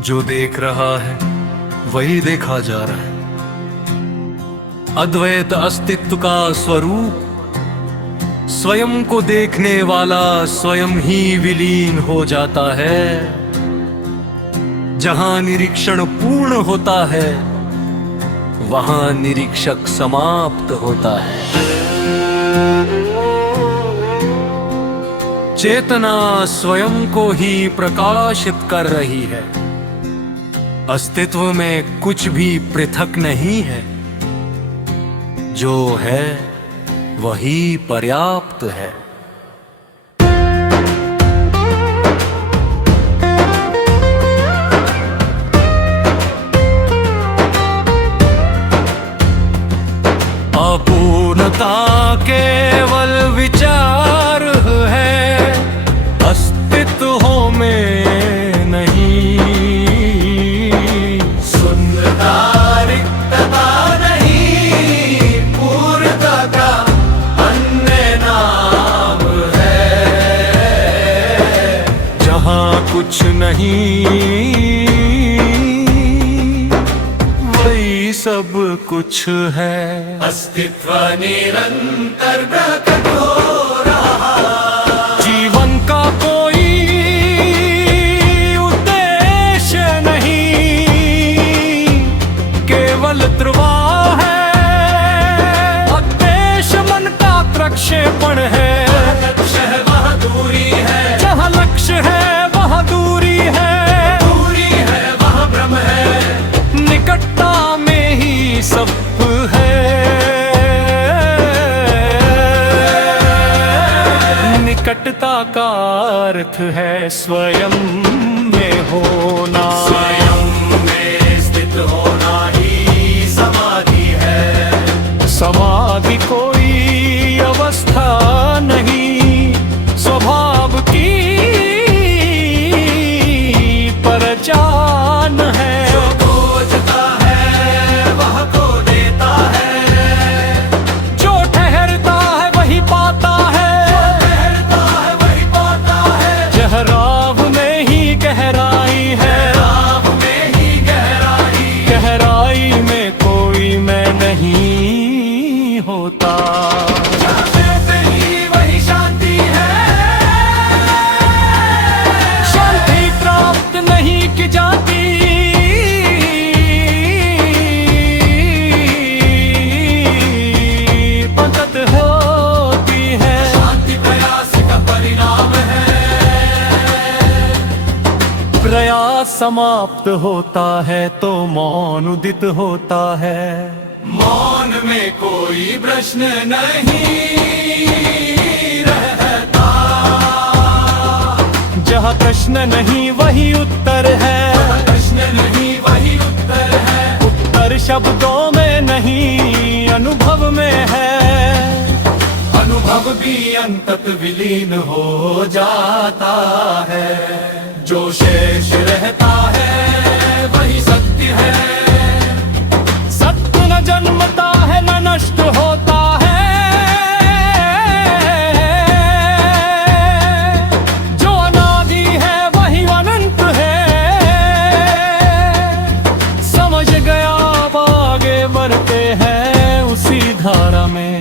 जो देख रहा है वही देखा जा रहा है। अद्वैत अस्तित्व का स्वरूप, स्वयं को देखने वाला स्वयं ही विलीन हो जाता है। जहां निरीक्षण पूर्ण होता है वहां निरीक्षक समाप्त होता है। चेतना स्वयं को ही प्रकाशित कर रही है। अस्तित्व में कुछ भी पृथक नहीं है, जो है वही पर्याप्त है। अपूर्णता केवल विचार है, अस्तित्व में नहीं। सुंदरता रिक्तता नहीं, पूर्णता का अन्य नाम है। जहां कुछ नहीं वही सब कुछ है। अस्तित्व निरंतर प्रकट हो रहा। जीवन का कोई उद्देश्य नहीं, केवल प्रवाह है। उद्देश्य मन का प्रक्षेपण है। लक्ष्य है वह दूरी है, जहाँ लक्ष्य है वह दूरी है। दूरी है वह भ्रम है, निकटता में ही सब है। निकटता का अर्थ है स्वयं में होना। स्वयं में स्थित होना ही समाधि है। समाधि कोई अवस्था नहीं, स्वभाव की पहचान है। जो खोजता है वह को देता है, जो ठहरता है वही पाता है। ठहरता है वही पाता है। गहराव में ही गहराई है। राम में ही गहराई, गहराई में कोई मैं नहीं होता। में ही वही शांति है। शांति प्राप्त नहीं की जाती, पंगत होती है। शांति प्रयास का परिणाम है। प्रयास समाप्त होता है तो मौन उदित होता है। मौन में कोई प्रश्न नहीं रहता। जहाँ प्रश्न नहीं वही उत्तर है। प्रश्न नहीं वही उत्तर है। उत्तर शब्दों में नहीं अनुभव में है। अनुभव भी अंतत विलीन हो जाता है। जो शेष रहता है वही सत्य है। सत्य न जन्मता है न नष्ट होता है। जो अनादि है वही अनंत है। समझ गया अब आगे बढ़ते हैं उसी धारा में।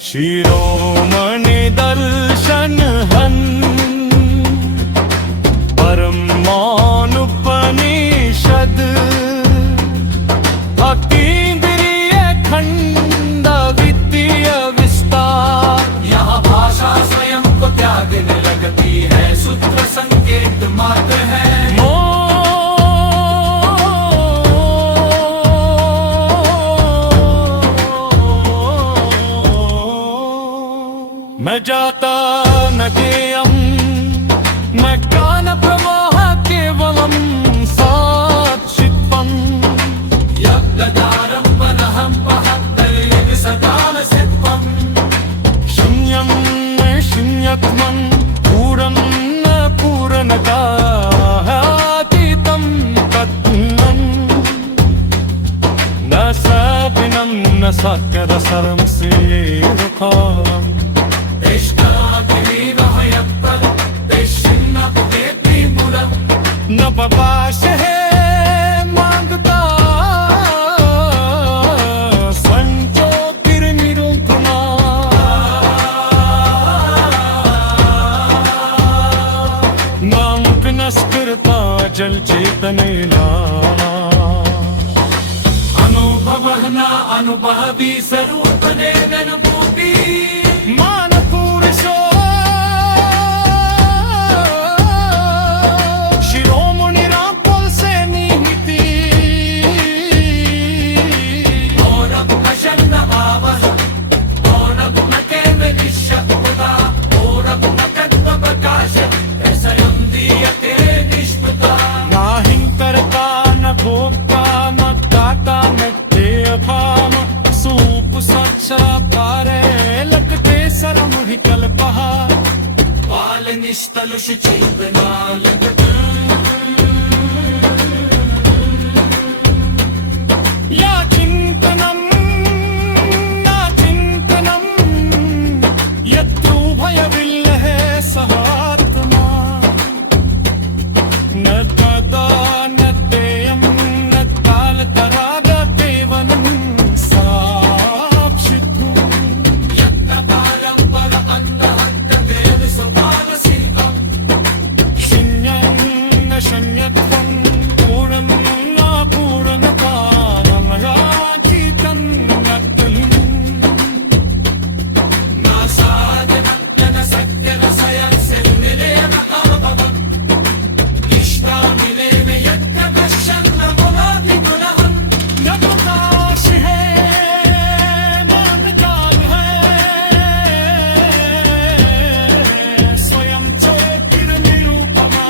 शिरोमणि दर्शन हन परम मौन उपनिषद। अतीन्द्रिय खंड वित्तीय विस्तार। यहाँ भाषा स्वयं को त्यागने लगती है। सूत्र संकेत मात्र है। मैं जाता न गेयम, मैं ज्ञान प्रवाह केवलम साक्षित्वम्। यज्ञदानं वनहं पहत्तर्यग सदानसित्वम्। शून्यं न शून्यत्वं, पूरं न पूरणता, अतीतं तत्त्वम्। न साधिनं न सात्यरसरं श्रीरुखाम्। न बबाश है चेतनेला अनुभवना अनुभवी स्वरूपने अनुभूती मानपुरुषो शिरोमणिरा पोलसे निहिती ओरब अशन्न आवह ओरब नकेव निशब्दता ओरब नकत्व प्रकाश स्वयं दीयते निष्पता नाहिं करता न भोक्ता न दाता न देयभाम सूप साक्षात्कारे लगते सर्व ही कल्पहा बाल निस्तलुष चेतना लगत या चिन्तनं ना चिन्तनं यत्तु भयविल्लहे सहात्मा न तदा न तेयं न तालतराग केवलं साक्षित्वम् परंपर अंधहत्त वेद स्वभाव सिद्धम शून्यं न शून्यत्वं पूर्णं न पूर्णतानं याचितं न तुल्यम् न साधनं न सत्य न सयं सिद्धिरेव अनुभवम् इष्टा मिलेव यत्र पश्यन्न मुलादि गुणहम् न प्रकाश है न निकाल है स्वयं ज्योतिर्निरूपमा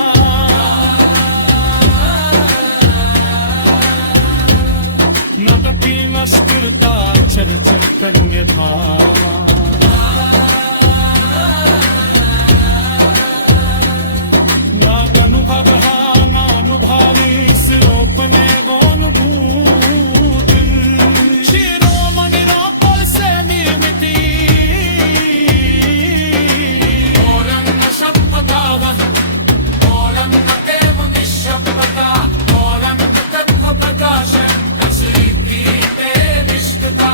न कपि नस्कृता चर्चितन्यधामा नानुभवः नानुभावी सिरोपने वोनुभूतिं शिरोमणिरा पोलसे निर्मिति ओरं न शब्दतावः ओरं न देव निःशब्दता ओरं न तत्त्व प्रकाशं तस्वीते निष्ठता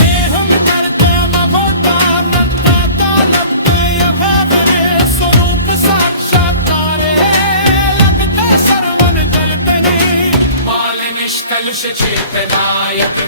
नेहं कर्तव्यं भवता न तथा लभ्यभावने स्वरूप साक्षात्कारे लगते सर्वं कल्पने बाल निष्कलुष चेतनायक